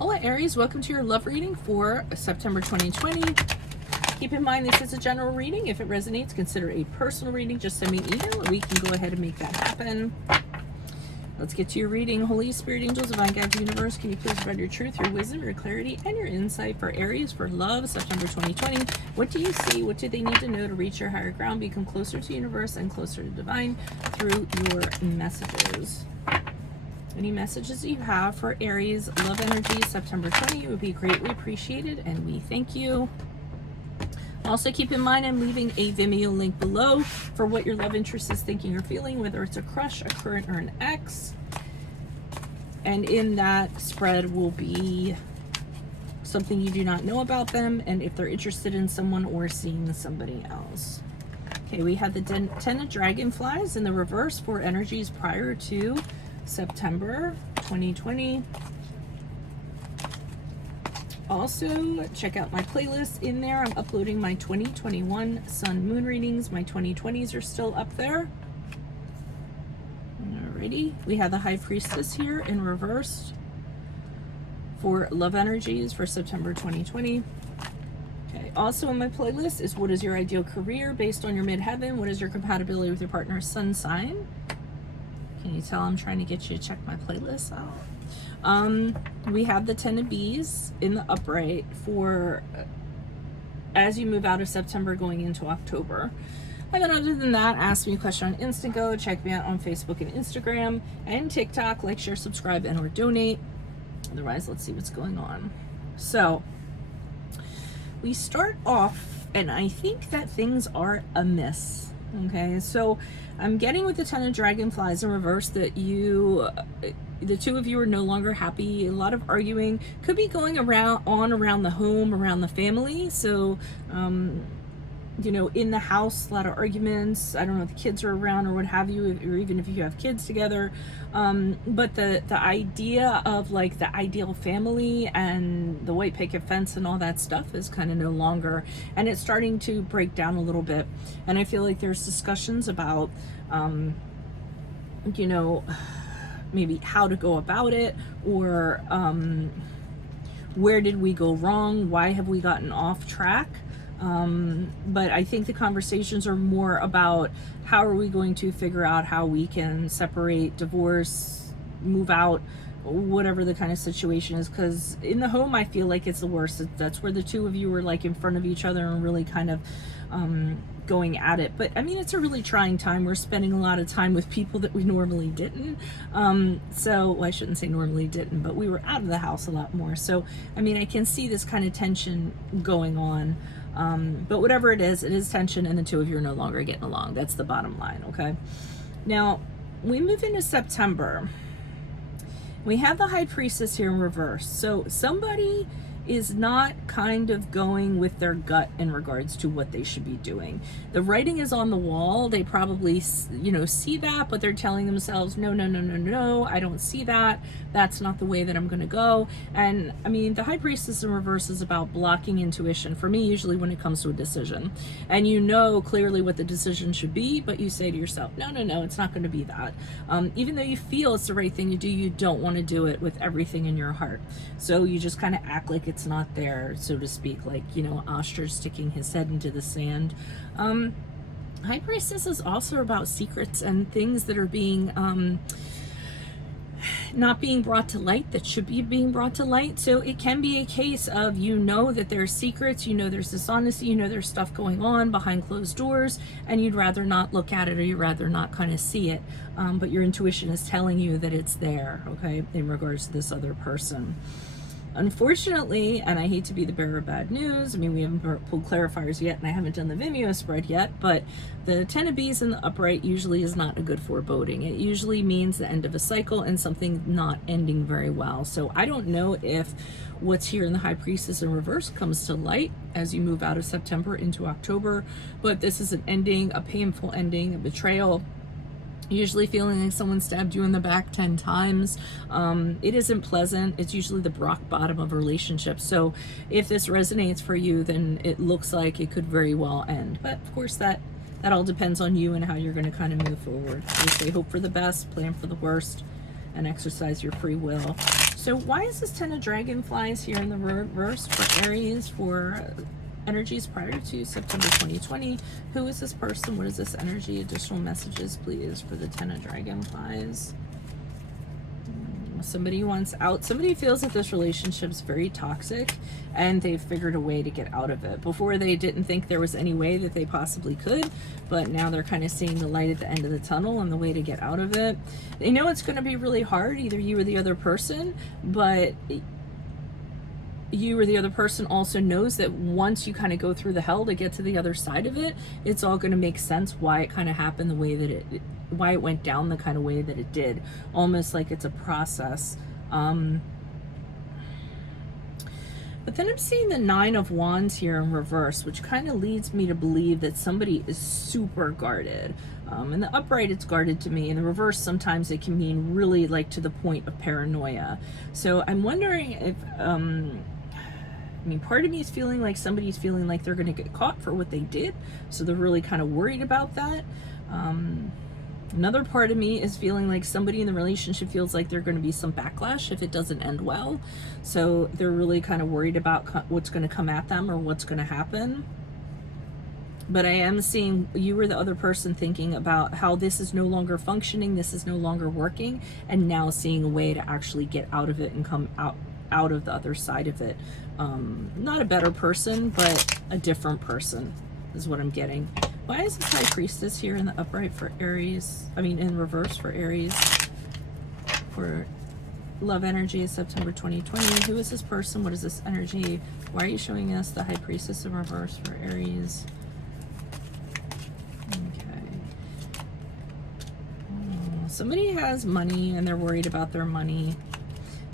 Hola Aries, welcome to your love reading for September 2020. Keep in mind this is a general reading. If it resonates, consider a personal reading. Just send me an email and we can go ahead and make that happen. Let's get to your reading. Holy Spirit, angels, divine guides, universe, can you please provide your truth, your wisdom, your clarity, and your insight for Aries for love, September 2020. What do you see? What do they need to know to reach your higher ground, become closer to universe and closer to divine through your messages? Any messages that you have for Aries love energy September 20 would be greatly appreciated, and we thank you. Also keep in mind I'm leaving a Vimeo link below for what your love interest is thinking or feeling, whether it's a crush, a current, or an ex. And in that spread will be something you do not know about them, and if they're interested in someone or seeing somebody else. Okay, we have the 10 of Dragonflies in the reverse for energies prior to September 2020. Also, check out my playlist in there. I'm uploading my 2021 Sun Moon readings. My 2020s are still up there. Alrighty, we have the High Priestess here in reverse for love energies for September 2020. Okay, also in my playlist is what is your ideal career based on your midheaven? What is your compatibility with your partner's sun sign? Can you tell I'm trying to get you to check my playlist out? We have the 10 of Bees in the upright for as you move out of September going into October. And then other than that, ask me a question on Instago, check me out on Facebook and Instagram and TikTok, like, share, subscribe, and or donate. Otherwise, let's see what's going on. So we start off, and I think that things are amiss. Okay, so I'm getting with the 10 of Dragonflies in reverse that the two of you are no longer happy. A lot of arguing could be going around the home, around the family. So, you know, in the house, a lot of arguments. I don't know if the kids are around or what have you, or even if you have kids together. But the idea of like the ideal family and the white picket fence and all that stuff is kind of no longer, and it's starting to break down a little bit. And I feel like there's discussions about, you know, maybe how to go about it, or where did we go wrong? Why have we gotten off track? But I think the conversations are more about how are we going to figure out how we can separate, divorce, move out, whatever the kind of situation is. Because in the home, I feel like it's the worst. That's where the two of you are like in front of each other and really kind of going at it. But I mean, it's a really trying time. We're spending a lot of time with people that we normally didn't. So well, I shouldn't say normally didn't, but we were out of the house a lot more. So I mean, I can see this kind of tension going on. But whatever it is tension, and the two of you are no longer getting along. That's the bottom line, okay? Now, we move into September. We have the High Priestess here in reverse. So somebody is not kind of going with their gut in regards to what they should be doing. The writing is on the wall. They probably, you know, see that, but they're telling themselves, no, no, no, no, no, I don't see that. That's not the way that I'm going to go. And I mean, the High Priestess in reverse is about blocking intuition for me, usually when it comes to a decision. And you know clearly what the decision should be, but you say to yourself, no, no, no, it's not going to be that. Even though you feel it's the right thing to do, you don't want to do it with everything in your heart. So you just kind of act like it's not there, so to speak, like, you know, ostrich sticking his head into the sand. High Priestess is also about secrets and things that are being not being brought to light that should be being brought to light. So it can be a case of, you know, that there's secrets, you know, there's dishonesty, you know, there's stuff going on behind closed doors, and you'd rather not look at it, or you'd rather not kind of see it. But your intuition is telling you that it's there, okay, in regards to this other person. Unfortunately, and I hate to be the bearer of bad news, I mean, we haven't pulled clarifiers yet, and I haven't done the Vimeo spread yet, but the 10 of Bees in the upright usually is not a good foreboding. It usually means the end of a cycle and something not ending very well. So I don't know if what's here in the High Priestess in reverse comes to light as you move out of September into October, but this is an ending, a painful ending, a betrayal. Usually feeling like someone stabbed you in the back 10 times. It isn't pleasant. It's usually the rock bottom of a relationship. So if this resonates for you, then it looks like it could very well end. But of course, that all depends on you and how you're going to kind of move forward. We say hope for the best, plan for the worst. and exercise your free will. So why is this Ten of Dragonflies here in the reverse for Aries for energies prior to September 2020? Who is this person? What is this energy? Additional messages, please, for the Ten of Dragonflies. Somebody wants out. Somebody feels that this relationship is very toxic and they've figured a way to get out of it. Before, they didn't think there was any way that they possibly could, but now they're kind of seeing the light at the end of the tunnel and the way to get out of it. They know it's going to be really hard, either you or the other person, but you or the other person also knows that once you kind of go through the hell to get to the other side of it, it's all going to make sense why it kind of happened the way that why it went down the kind of way that it did, almost like it's a process. But then I'm seeing the Nine of Wands here in reverse, which kind of leads me to believe that somebody is super guarded. In the upright, it's guarded to me. In the reverse, sometimes it can mean really like to the point of paranoia. So I'm wondering if, I mean, part of me is feeling like somebody's feeling like they're going to get caught for what they did. So they're really kind of worried about that. Another part of me is feeling like somebody in the relationship feels like there's going to be some backlash if it doesn't end well. So they're really kind of worried about what's going to come at them or what's going to happen. But I am seeing you or the other person thinking about how this is no longer functioning, this is no longer working, and now seeing a way to actually get out of it and come out of the other side of it. Not a better person, but a different person is what I'm getting. Why is this High Priestess here in the upright for Aries? I mean, in reverse for Aries for love energy is September 2020. Who is this person? What is this energy? Why are you showing us the High Priestess in reverse for Aries? Okay. Somebody has money and they're worried about their money.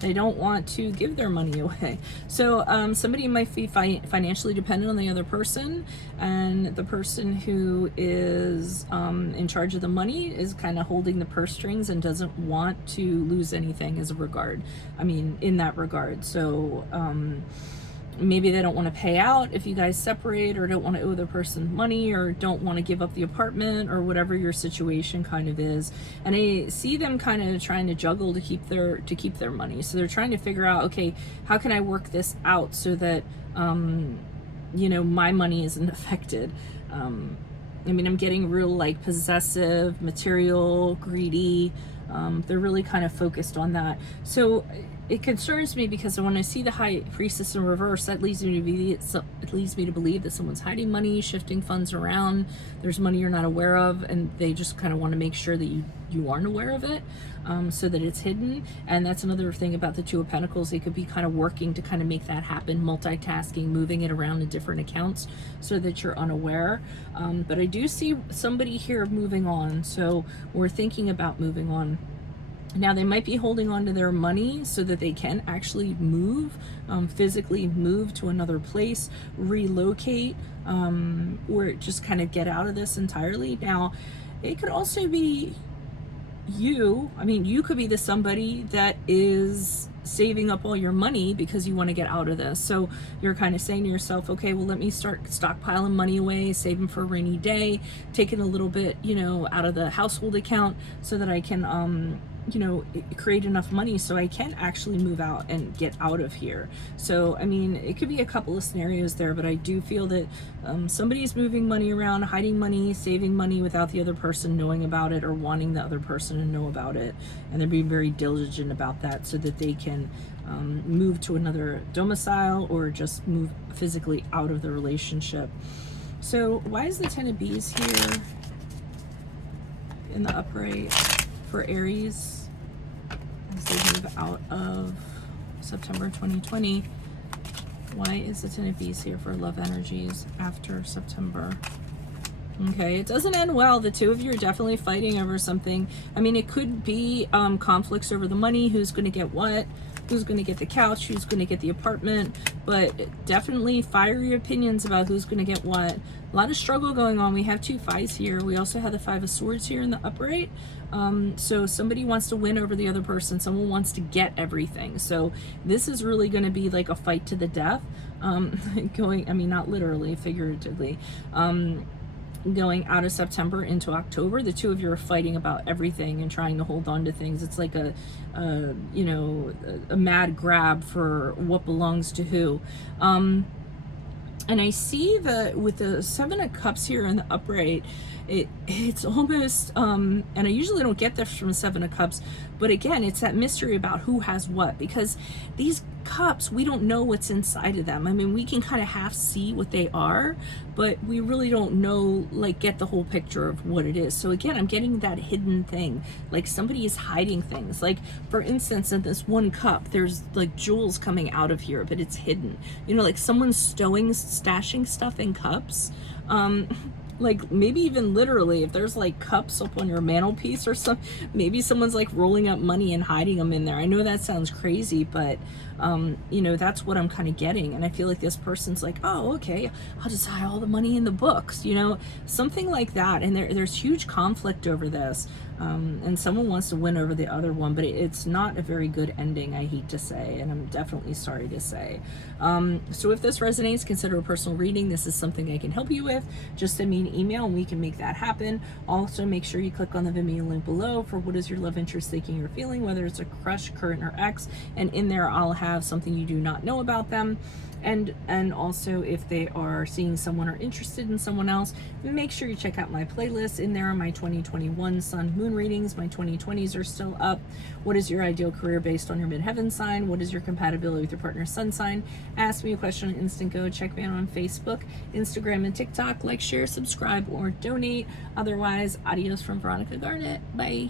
They don't want to give their money away. So somebody might be financially dependent on the other person, and the person who is in charge of the money is kind of holding the purse strings and doesn't want to lose anything as a regard. I mean, in that regard. So maybe they don't want to pay out if you guys separate, or don't want to owe the person money, or don't want to give up the apartment, or whatever your situation kind of is. And I see them kind of trying to juggle to keep their money. So they're trying to figure out, okay, how can I work this out so that you know, my money isn't affected. I mean, I'm getting real like possessive, material, greedy. They're really kind of focused on that. So it concerns me, because when I see the High Priestess in reverse, that leads me to believe that someone's hiding money, shifting funds around. There's money you're not aware of, and they just kind of want to make sure that you aren't aware of it, so that it's hidden. And that's another thing about the Two of Pentacles. They could be kind of working to kind of make that happen, multitasking, moving it around in different accounts so that you're unaware. But I do see somebody here moving on. So we're thinking about moving on. Now, they might be holding on to their money so that they can actually move, physically move to another place, relocate, or just kind of get out of this entirely. Now, it could also be you. I mean, you could be the somebody that is saving up all your money because you want to get out of this. So you're kind of saying to yourself, okay, well, let me start stockpiling money away, saving for a rainy day, taking a little bit, you know, out of the household account so that I can, you know, create enough money so I can actually move out and get out of here. So, I mean, it could be a couple of scenarios there, but I do feel that somebody's moving money around, hiding money, saving money without the other person knowing about it or wanting the other person to know about it. And they're being very diligent about that so that they can move to another domicile or just move physically out of the relationship. So why is the Ten of Bees here in the upright for Aries as they move out of September 2020? Why is the Ten of Bees here for love energies after September? Okay, it doesn't end well. The two of you are definitely fighting over something. I mean, it could be conflicts over the money, who's going to get what, who's going to get the couch, who's going to get the apartment, but definitely fiery opinions about who's going to get what. A lot of struggle going on. We have two fives here. We also have the Five of Swords here in the upright. So somebody wants to win over the other person. Someone wants to get everything. So this is really going to be like a fight to the death. I mean, not literally, figuratively. going out of September into October, the two of you are fighting about everything and trying to hold on to things. It's like you know, a mad grab for what belongs to who. And I see that with the Seven of Cups here in the upright, it's almost, and I usually don't get this from Seven of Cups, but again, it's that mystery about who has what, because these cups, we don't know what's inside of them. I mean, we can kind of half see what they are, but we really don't know, like, get the whole picture of what it is. So again, I'm getting that hidden thing, like somebody is hiding things. Like, for instance, in this one cup, there's like jewels coming out of here, but it's hidden. You know, like someone's stashing stuff in cups. Like maybe even literally, if there's like cups up on your mantelpiece or something, maybe someone's like rolling up money and hiding them in there. I know that sounds crazy, but you know, that's what I'm kind of getting. And I feel like this person's like, oh, okay, I'll just hide all the money in the books, you know, something like that. And there's huge conflict over this. And someone wants to win over the other one, but it's not a very good ending, I hate to say, and I'm definitely sorry to say. So if this resonates, consider a personal reading. This is something I can help you with. Just send me an email and we can make that happen. Also, make sure you click on the Vimeo link below for what is your love interest thinking or feeling, whether it's a crush, current, or ex, and in there I'll have something you do not know about them. And also, if they are seeing someone or interested in someone else, make sure you check out my playlist. In there are my 2021 sun moon readings. My 2020s are still up. What is your ideal career based on your midheaven sign? What is your compatibility with your partner's sun sign? Ask me a question on Instant Go. Check me out on Facebook, Instagram, and TikTok. Like, share, subscribe, or donate. Otherwise, adios from Veronica Garnett. Bye.